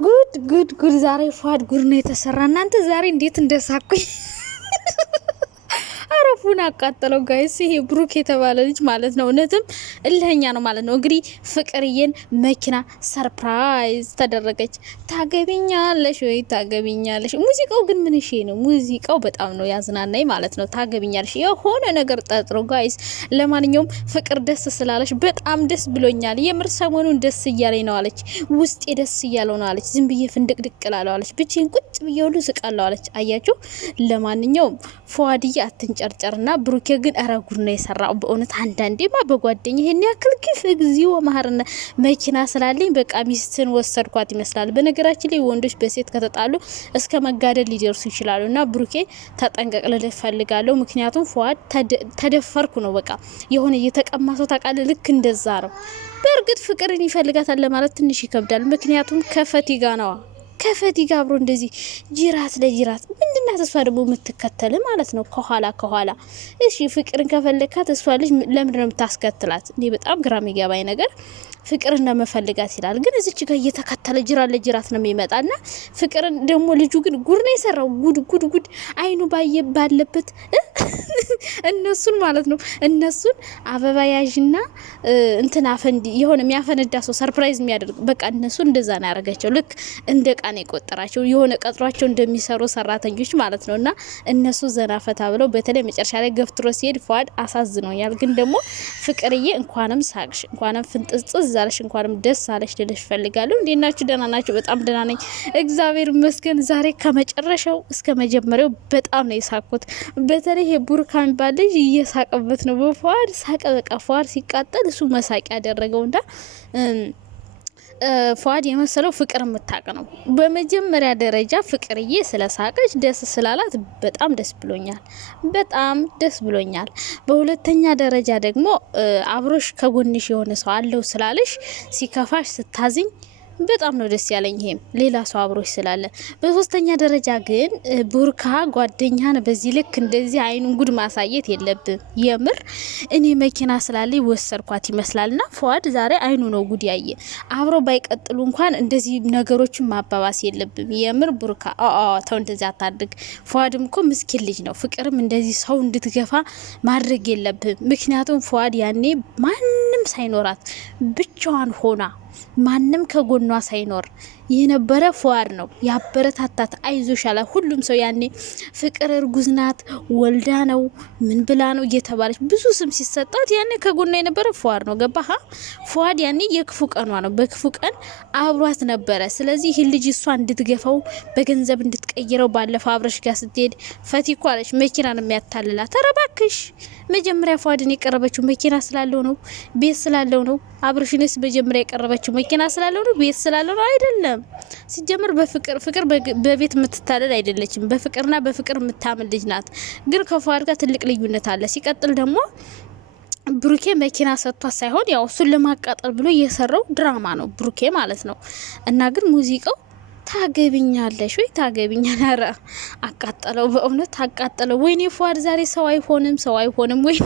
ጉድ ዛሬ ፏድ ጉድ ነው የተሰራ። እናንተ ዛሬ እንዴት እንደሳኩኝ አረፉን አቃጠለው ጋይስ። ይሄ ብሩክ የተባለ ልጅ ማለት ነው እውነትም እልህኛ ነው ማለት ነው። እንግዲህ ፍቅርዬን መኪና ሰርፕራይዝ ተደረገች። ታገቢኛለሽ ወይ ታገቢኛለሽ። ሙዚቃው ግን ምን እሺ ነው? ሙዚቃው በጣም ነው ያዝናናኝ ማለት ነው። ታገቢኛለሽ የሆነ ነገር ጠጥሮ ጋይስ። ለማንኛውም ፍቅር ደስ ስላለሽ በጣም ደስ ብሎኛል። የምር ሰሞኑን ደስ እያለኝ ነው አለች። ውስጤ ደስ እያለው ነው አለች። ዝም ብዬ ፍንድቅድቅ እላለሁ አለች። ብቻዬን ቁጭ ብዬ ሁሉ ስቃለሁ አለች። አያችሁ። ለማንኛውም ፏድዬ አትንጨርጨርና ብሩኬ ግን አረጉር ነው የሰራው በእውነት። አንዳንዴማ በጓደኛ ይሄን ያክል ግፍ እግዚኦ ማህርና መኪና ስላለኝ በቃ ሚስትን ወሰድኳት ይመስላል። በነገራችን ላይ ወንዶች በሴት ከተጣሉ እስከ መጋደል ሊደርሱ ይችላሉ። እና ብሩኬ ተጠንቀቅ ልልህ ፈልጋለሁ። ምክንያቱም ፏድ ተደፈርኩ ነው በቃ የሆነ የተቀማሰው ታውቃለህ። ልክ እንደዛ ነው። በእርግጥ ፍቅርን ይፈልጋታል ለማለት ትንሽ ይከብዳል። ምክንያቱም ከፈቲ ጋር ነዋ ከፈቲ ጋር አብሮ እንደዚህ ጅራት ለጅራት ምንድናት እሷ ደግሞ የምትከተል ማለት ነው ከኋላ። እሺ ፍቅርን ከፈለካት እሷ ልጅ ለምንድን ነው የምታስከትላት? እኔ በጣም ግራ የሚገባኝ ነገር ፍቅርን ለመፈልጋት ይላል፣ ግን እዚች ጋር እየተከተለ ጅራት ለጅራት ነው የሚመጣና ፍቅርን ደግሞ ልጁ ግን ጉድ ነው የሰራው። ጉድ አይኑ ባለበት እነሱን ማለት ነው እነሱን አበባ ያዥና እንትን አፈንዲ የሆነ የሚያፈነዳ ሰው ሰርፕራይዝ የሚያደርግ በቃ እነሱ እንደዛ ነው ያደረጋቸው። ልክ እንደ ቃን የቆጠራቸው የሆነ ቀጥሯቸው እንደሚሰሩ ሰራተኞች ማለት ነው። እና እነሱ ዘናፈታ ብለው በተለይ መጨረሻ ላይ ገፍትሮ ሲሄድ ፏድ አሳዝኖኛል። ግን ደግሞ ፍቅርዬ እንኳንም ሳቅሽ፣ እንኳንም ፍንጥዝጥዝ ዛለሽ፣ እንኳንም ደስ አለሽ ልልሽ ፈልጋለሁ። እንዴት ናችሁ? ደህና ናችሁ? በጣም ደህና ነኝ እግዚአብሔር ይመስገን። ዛሬ ከመጨረሻው እስከ መጀመሪያው በጣም ነው የሳቅኩት። በተለይ ይሄ ቡርካ የሚባል ልጅ እየሳቀበት ነው በፏድ ሳቀ። በቃ ፏድ ሲቃጠል እሱ መሳቅ ያደረገውና ፏድ የመሰለው ፍቅር የምታቅ ነው። በመጀመሪያ ደረጃ ፍቅርዬ ስለሳቀች ደስ ስላላት በጣም ደስ ብሎኛል፣ በጣም ደስ ብሎኛል። በሁለተኛ ደረጃ ደግሞ አብሮሽ ከጎንሽ የሆነ ሰው አለው ስላለሽ ሲከፋሽ ስታዝኝ በጣም ነው ደስ ያለኝ። ይሄም ሌላ ሰው አብሮሽ ስላለ። በሶስተኛ ደረጃ ግን ቡርካ ጓደኛን በዚህ ልክ እንደዚህ አይኑን ጉድ ማሳየት የለብም። የምር እኔ መኪና ስላለኝ ወሰርኳት ይመስላልና ፏድ ዛሬ አይኑ ነው ጉድ ያየ። አብሮ ባይቀጥሉ እንኳን እንደዚህ ነገሮችን ማባባስ የለብም። የምር ቡርካ ተው እንደዚህ አታድርግ። ፏድም እኮ ምስኪን ልጅ ነው። ፍቅርም እንደዚህ ሰው እንድትገፋ ማድረግ የለብም። ምክንያቱም ፏድ ያኔ ማንም ሳይኖራት ብቻዋን ሆና ማንም ከጎኗ ሳይኖር የነበረ ፏድ ነው ያበረታታት። አይዞሽ አላ ሁሉም ሰው ያኔ ፍቅር እርጉዝ ናት ወልዳ ነው ምን ብላ ነው እየተባለች ብዙ ስም ሲሰጣት ያኔ ከጎኗ የነበረ ፏድ ነው። ገባህ? ፏድ ያኔ የክፉ ቀኗ ነው። በክፉ ቀን አብሯት ነበረ። ስለዚህ ይህ ልጅ እሷ እንድትገፋው በገንዘብ እንድትቀይረው ባለፈው አብረሽ ጋር ስትሄድ ፈቲኮ አለች መኪና ነው የሚያታልላት። ተረባክሽ መጀመሪያ ፏድን የቀረበችው መኪና ስላለው ነው፣ ቤት ስላለው ነው። አብረሽንስ መጀመሪያ የቀረበችው መኪና ስላለው ነው፣ ቤት ስላለው ነው አይደለም። ሲጀምር ፍቅር በቤት የምትታለል አይደለችም። በፍቅርና በፍቅር የምታምን ልጅ ናት። ግን ከፏድ ጋር ትልቅ ልዩነት አለ። ሲቀጥል ደግሞ ብሩኬ መኪና ሰጥቷት ሳይሆን ያው እሱን ለማቃጠል ብሎ እየሰራው ድራማ ነው ብሩኬ ማለት ነው። እና ግን ሙዚቃው ታገቢኛለሽ ወይ ታገቢኛል። ኧረ አቃጠለው፣ በእውነት አቃጠለው። ወይኔ ፏድ ዛሬ ሰው አይሆንም ወይ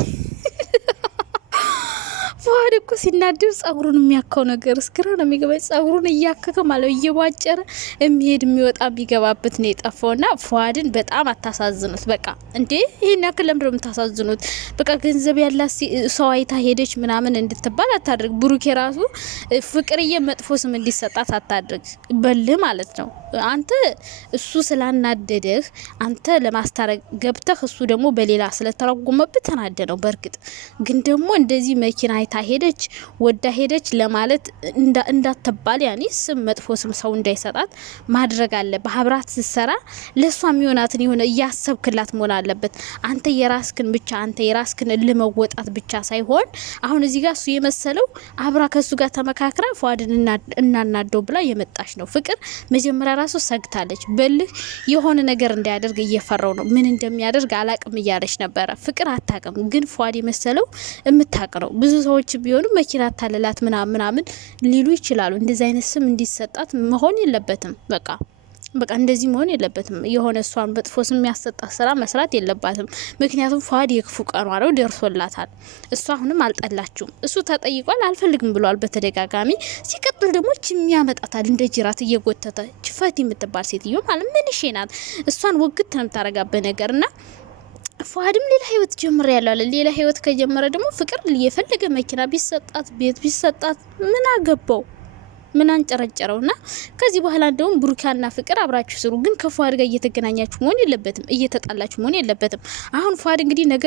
ፏድ እኮ ሲናደር ጸጉሩን የሚያካው ነገር እስክራ ነው የሚገባኝ። ጸጉሩን እያከከ ማለት እየቧጨረ የሚሄድ የሚወጣ የሚገባበት ነው የጠፋውና ፏድን በጣም አታሳዝኑት። በቃ እንዴ ይሄን ያክል ለምንድን ነው የምታሳዝኑት? በቃ ገንዘብ ያላት ሰው አይታ ሄደች ምናምን እንድትባል አታድርግ። ብሩኬ ራሱ ፍቅርዬ መጥፎ ስም እንዲሰጣት አታድርግ በልህ ማለት ነው። አንተ እሱ ስላናደደህ አንተ ለማስታረቅ ገብተህ እሱ ደግሞ በሌላ ስለተረጎመብህ ተናደ ነው። በእርግጥ ግን ደግሞ እንደዚህ መኪና አይታ ሄደች ወዳ ሄደች ለማለት እንዳትባል ያኔ ስም መጥፎ ስም ሰው እንዳይሰጣት ማድረግ አለ። በአብራት ስትሰራ ለሷ የሚሆናትን የሆነ እያሰብክላት መሆን አለበት። አንተ የራስክን ለመወጣት ብቻ ሳይሆን አሁን እዚህ ጋር እሱ የመሰለው አብራ ከሱ ጋር ተመካክራ ፏድን እናናደው ብላ የመጣች ነው። ፍቅር መጀመሪያ ራሱ ሰግታለች። በልህ የሆነ ነገር እንዳያደርግ እየፈራው ነው። ምን እንደሚያደርግ አላቅም እያለች ነበረ። ፍቅር አታቅም፣ ግን ፏድ የመሰለው የምታቅ ነው። ብዙ ሰዎች ቢሆኑ መኪና ታለላት ምናምን ሊሉ ይችላሉ። እንደዚህ አይነት ስም እንዲሰጣት መሆን የለበትም። በቃ በቃ እንደዚህ መሆን የለበትም። የሆነ እሷን በጥፎ ስም የሚያሰጣት ስራ መስራት የለባትም። ምክንያቱም ፏድ የክፉ ቀኗ ነው፣ ደርሶላታል። እሷ አሁንም አልጠላችሁም። እሱ ተጠይቋል፣ አልፈልግም ብሏል በተደጋጋሚ። ሲቀጥል ደግሞ የሚያመጣታል እንደ ጅራት እየጎተተ ፈቲ የምትባል ሴትዮ ማለት ምን ናት? እሷን ወግት ነው የምታረጋበት ነገር እና ፏድም ሌላ ህይወት ጀምር ያለው አለ። ሌላ ህይወት ከጀመረ ደግሞ ፍቅር የፈለገ መኪና ቢሰጣት ቤት ቢሰጣት ምን አገባው? ምን አንጨረጨረው? ና ከዚህ በኋላ እንደውም ቡርካና ፍቅር አብራችሁ ስሩ። ግን ከፏድ ጋር እየተገናኛችሁ መሆን የለበትም፣ እየተጣላችሁ መሆን የለበትም። አሁን ፏድ እንግዲህ ነገ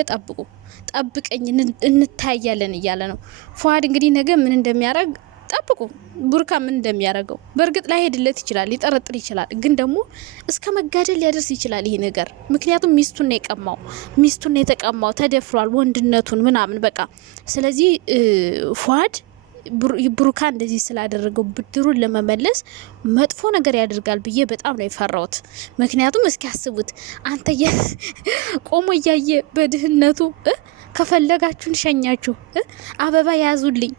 ጠብቀኝ እንታያለን እያለ ነው። ፏድ እንግዲህ ነገ ምን እንደሚያደርግ ጠብቁ። ቡርካ ምን እንደሚያደርገው በእርግጥ ላይሄድለት ይችላል፣ ሊጠረጥር ይችላል። ግን ደግሞ እስከ መጋደል ሊያደርስ ይችላል ይሄ ነገር። ምክንያቱም ሚስቱን ነው የተቀማው፣ ተደፍሯል፣ ወንድነቱን ምናምን በቃ። ስለዚህ ፏድ ብሩካ እንደዚህ ስላደረገው ብድሩን ለመመለስ መጥፎ ነገር ያደርጋል ብዬ በጣም ነው የፈራሁት። ምክንያቱም እስኪ ያስቡት አንተ ቆሞ እያየ በድህነቱ ከፈለጋችሁን ሸኛችሁ አበባ ያዙልኝ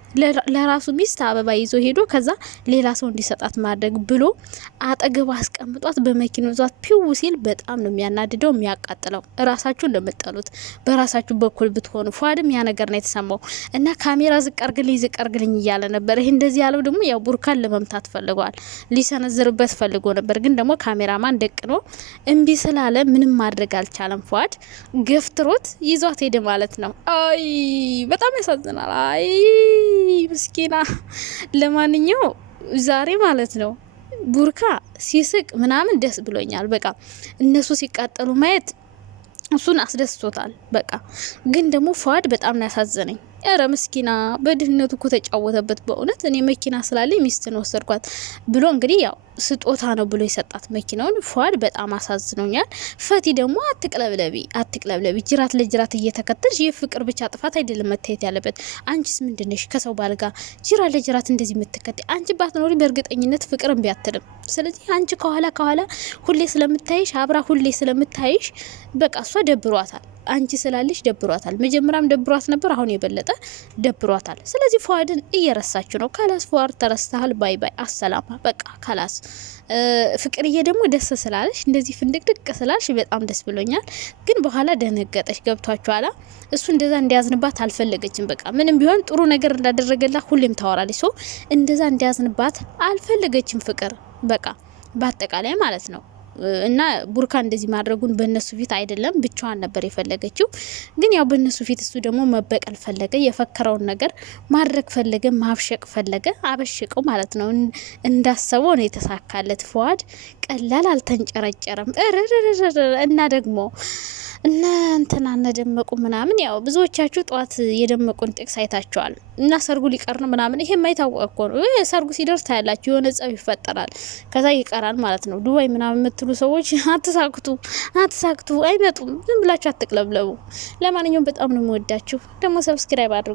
ለራሱ ሚስት አበባ ይዞ ሄዶ ከዛ ሌላ ሰው እንዲሰጣት ማድረግ ብሎ አጠገቡ አስቀምጧት በመኪና ዟት ፒው ሲል በጣም ነው የሚያናድደው የሚያቃጥለው። ራሳችሁ እንደምትጠሉት በራሳችሁ በኩል ብትሆኑ። ፏድም ያ ነገር ነው የተሰማው እና ካሜራ ዝቅ አርግልኝ እያለ ነበር። ይሄ እንደዚህ ያለው ደግሞ ያው ቡርካን ለመምታት ፈልጓል፣ ሊሰነዝርበት ፈልጎ ነበር። ግን ደግሞ ካሜራማን ደቅኖ እምቢ ስላለ ምንም ማድረግ አልቻለም። ፏድ ገፍትሮት ይዟት ሄደ ማለት ነው። አይ በጣም ያሳዝናል። አይ ምስኪና። ለማንኛው ዛሬ ማለት ነው ቡርካ ሲስቅ ምናምን ደስ ብሎኛል። በቃ እነሱ ሲቃጠሉ ማየት እሱን አስደስቶታል። በቃ ግን ደግሞ ፏድ በጣም ነው ያሳዘነኝ። ኧረ ምስኪና በድህነቱ እኮ ተጫወተበት። በእውነት እኔ መኪና ስላለኝ ሚስትን ወሰድኳት ብሎ እንግዲህ ያው ስጦታ ነው ብሎ የሰጣት መኪናውን። ፏድ በጣም አሳዝኖኛል። ፈቲ ደግሞ አትቅለብለቢ ጅራት ለጅራት እየተከተልሽ የፍቅር ብቻ ጥፋት አይደለም መታየት ያለበት። አንቺስ ምንድነሽ ከሰው ባልጋ ጅራት ለጅራት እንደዚህ የምትከተይ? አንቺ ባትኖሪ በእርግጠኝነት ፍቅር እምቢ አትልም። ስለዚህ አንቺ ከኋላ ሁሌ ስለምታይሽ አብራ ሁሌ ስለምታይሽ በቃ እሷ ደብሯታል። አንቺ ስላለሽ ደብሯታል። መጀመሪያም ደብሯት ነበር፣ አሁን የበለጠ ደብሯታል። ስለዚህ ፏድን እየረሳችሁ ነው። ካላስ ፏድ ተረስተሃል፣ ባይ አሰላማ በቃ ካላስ። ፍቅርዬ ደግሞ ደስ ስላለሽ እንደዚህ ፍንድቅድቅ ስላልሽ በጣም ደስ ብሎኛል። ግን በኋላ ደነገጠሽ። ገብቷችኋላ? እሱ እንደዛ እንዲያዝንባት አልፈለገችም። በቃ ምንም ቢሆን ጥሩ ነገር እንዳደረገላት ሁሌም ታወራለች። ሶ እንደዛ እንዲያዝንባት አልፈለገችም ፍቅር በቃ በአጠቃላይ ማለት ነው። እና ቡርካ እንደዚህ ማድረጉን በእነሱ ፊት አይደለም ብቻዋን ነበር የፈለገችው። ግን ያው በእነሱ ፊት እሱ ደግሞ መበቀል ፈለገ። የፈከረውን ነገር ማድረግ ፈለገ፣ ማብሸቅ ፈለገ። አበሸቀው ማለት ነው። እንዳሰበው ነው የተሳካለት። ፏድ ቀላል አልተንጨረጨረም። እና ደግሞ እና እንትና ደመቁ ምናምን ያው ብዙዎቻችሁ ጠዋት የደመቁን ጥቅስ አይታችኋል። እና ሰርጉ ሊቀር ነው ምናምን። ይሄ የማይታወቅ እኮ ነው። ሰርጉ ሲደርስ ታያላችሁ፣ የሆነ ጸብ ይፈጠራል፣ ከዛ ይቀራል ማለት ነው። ዱባይ ምናምን የምትሉ ሰዎች አትሳክቱ፣ አይመጡም። ዝም ብላችሁ አትቅለብለቡ። ለማንኛውም በጣም ነው የምወዳችሁ። ደግሞ ሰብስክራይብ አድርጉ።